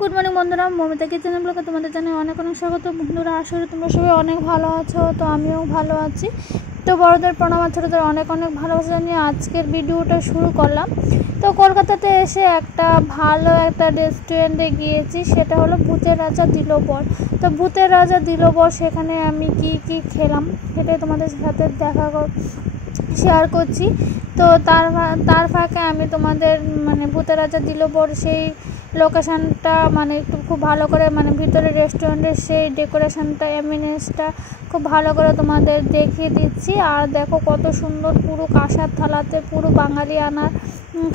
Good morning বন্ধুরা, Momita kitchen ব্লগে তোমাদের জানাই অনেক অনেক স্বাগত। বন্ধুরা, আশা করি তোমরা সবাই অনেক ভালো আছো। তো আমিও ভালো আছি। তো বড়দের প্রণাম, ছোটদের অনেক অনেক ভালোবাসা জানিয়ে আজকের ভিডিওটা শুরু করলাম। তো কলকাতাতে এসে ভালো একটা রেস্টুরেন্টে গিয়েছি, সেটা হলো ভূতের রাজা দিলোবর। তো ভূতের রাজা দিলোবর, সেখানে আমি কি খেলাম সেটাই তোমাদের সাথে শেয়ার করছি। তো তার ফাঁকে আমি তোমাদের ভূতের রাজা দিলোবর সেই লোকেশানটা একটু খুব ভালো করে ভিতরে রেস্টুরেন্টের সেই ডেকোরেশনটা, এমিনেন্সটা খুব ভালো করে তোমাদের দেখিয়ে দিচ্ছি। আর দেখো কত সুন্দর, পুরো কাঁসার থালাতে পুরো বাঙালি আনার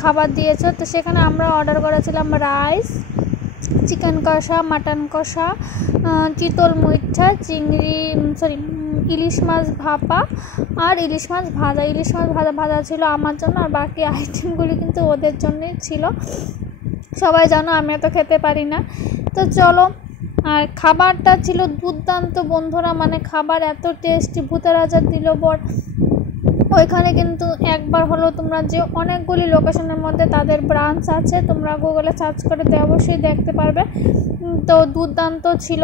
খাবার দিয়েছে। তো সেখানে আমরা অর্ডার করেছিলাম রাইস, চিকেন কষা, মাটন কষা, চিতল মুইঠা, ইলিশ মাছ ভাপা আর ইলিশ মাছ ভাজা। ইলিশ মাছ ভাজা ছিল আমার জন্য, আর বাকি আইটেমগুলি কিন্তু ওদের জন্যই ছিল। সবাই জানো আমি এত খেতে পারি না। তো চলো, আর খাবারটা ছিল দুর্দান্ত বন্ধুরা, খাবার এত টেস্টি। ভূতের রাজা দিলোবর ওইখানে কিন্তু একবার হলো তোমরা যে অনেকগুলি লোকেশনের মধ্যে তাদের ব্রাঞ্চ আছে, তোমরা গুগলে সার্চ করে অবশ্যই দেখতে পারবে। তো দুর্দান্ত ছিল।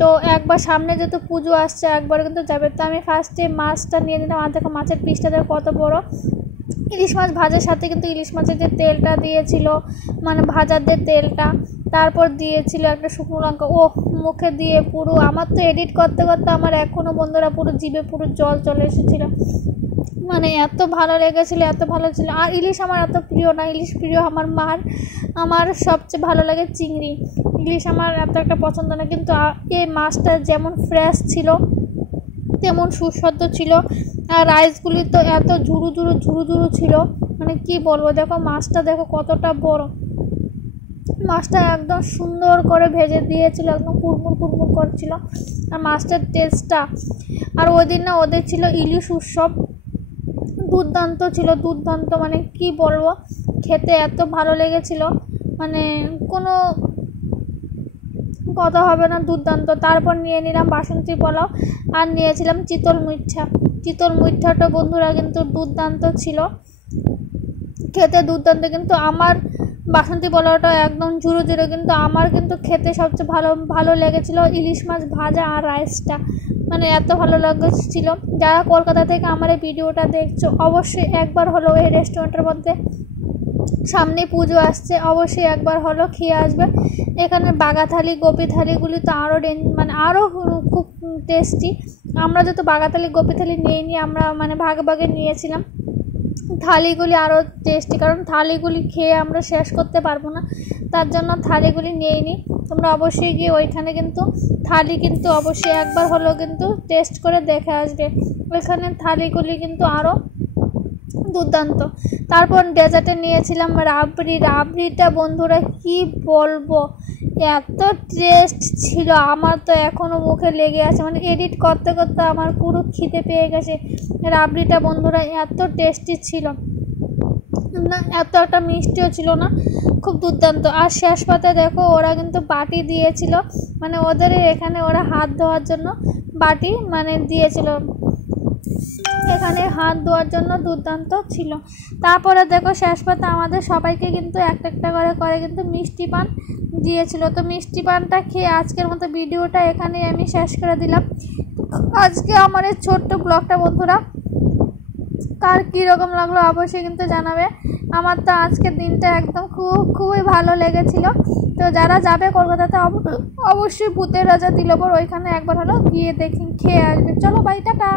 তো একবার সামনে যেহেতু পুজো আসছে, একবার কিন্তু যাবে। তো আমি ফার্স্টে মাছটা নিয়ে নিলাম। আর দেখো মাছের পিসটা দেখো কত বড়। ইলিশ মাছ ভাজার সাথে কিন্তু ইলিশ মাছের যে তেলটা দিয়েছিল, ভাজার যে তেলটা, তারপর দিয়েছিল একটা শুকনো লঙ্কা। ও মুখে দিয়ে পুরো, আমার তো এডিট করতে করতে আমার এখনও বন্ধুরা পুরো জিভে পুরো জল চলে এসেছিলো। এত ভালো লেগেছিলো, এত ভালো ছিল। আর ইলিশ আমার এত প্রিয় না, ইলিশ প্রিয় আমার মার। আমার সবচেয়ে ভালো লাগে চিংড়ি। ইলিশ আমার এত একটা পছন্দ না, কিন্তু এই মাছটা যেমন ফ্রেশ ছিল তেমন সুস্বাদু ছিল। আর রাইসগুলি তো এত ঝুরু ঝুরু ছিল, কি বলবো। দেখো মাছটা দেখো কতটা বড়। মাছটা একদম সুন্দর করে ভেজে দিয়েছিল, একদম কুড়মুড় করছিল। আর মাছটার টেস্টটা, আর ওই দিন না ওদের ছিল ইলিশ উৎসব, দুর্দান্ত ছিল, দুর্দান্ত। কি বলবো, খেতে এত ভালো লেগেছিল, কোনো কথা হবে না, দুর্দান্ত। তারপর নিয়ে নিলাম বাসন্তী পোলাও, আর নিয়েছিলাম চিতল মুইঠা। চিতল মুইঠাটা বন্ধুরা কিন্তু দুর্দান্ত ছিল, খেতে দুর্দান্ত। কিন্তু আমার বাসন্তী পোলাওটা একদম ঝুরো, কিন্তু আমার কিন্তু খেতে সবচেয়ে ভালো লেগেছিল ইলিশ মাছ ভাজা আর রাইসটা। এত ভালো লেগেছিল। যারা কলকাতা থেকে আমার এই ভিডিওটা দেখছো, অবশ্যই একবার হলো এই রেস্টুরেন্টের মধ্যে, সামনে পুজো আসছে, অবশ্যই একবার হলো খেয়ে আসবে। এখানে বাঘা থালি, গোপী থালিগুলি তো আরও খুব টেস্টি। আমরা যত বাঘা থালি, গোপী থালি নিয়ে আমরা ভাগে ভাগে নিয়েছিলাম। থালিগুলি আরও টেস্টি, কারণ থালিগুলি খেয়ে আমরা শেষ করতে পারবো না, তার জন্য থালিগুলি নিয়ে নিই। তোমরা অবশ্যই গিয়ে ওইখানে কিন্তু থালি কিন্তু অবশ্যই একবার হলো কিন্তু টেস্ট করে দেখে আসবে। ওইখানে থালিগুলি কিন্তু আরও দুর্দান্ত। তারপর ডেজার্টে নিয়েছিলাম রাবড়িটা বন্ধুরা কি বলবো, এত টেস্ট ছিল, আমার তো এখনও মুখে লেগে আছে। এডিট করতে করতে আমার পুরো খিদে পেয়ে গেছে। রাবড়িটা বন্ধুরা এত টেস্টি ছিল না, এত একটা মিষ্টিও ছিল না, খুব দুর্দান্ত। আর শেষ পাতে দেখো ওরা কিন্তু বাটি দিয়েছিল, ওদের এখানে ওরা হাত ধোয়ার জন্য বাটি দিয়েছিল, এখানে হাত ধোয়ার জন্য, দুর্দান্ত ছিল। তারপরে দেখো শেষ পাতে আমাদের সবাইকে কিন্তু একটা করে কিন্তু মিষ্টি পান দিয়েছিল। তো মিষ্টি পানটা খেয়ে আজকের মতো ভিডিওটা এখানেই আমি শেষ করে দিলাম। আজকে আমার এই ছোট্ট ব্লগটা বন্ধুরা কার কীরকম লাগলো অবশ্যই কিন্তু জানাবে। আমার তো আজকের দিনটা একদম খুবই ভালো লেগেছিল। তো যারা যাবে কলকাতাতে অবশ্যই ভূতের রাজা দিলোবর ওইখানে একবার হলো গিয়ে খেয়ে আসবে। চলো বাই, টাটা।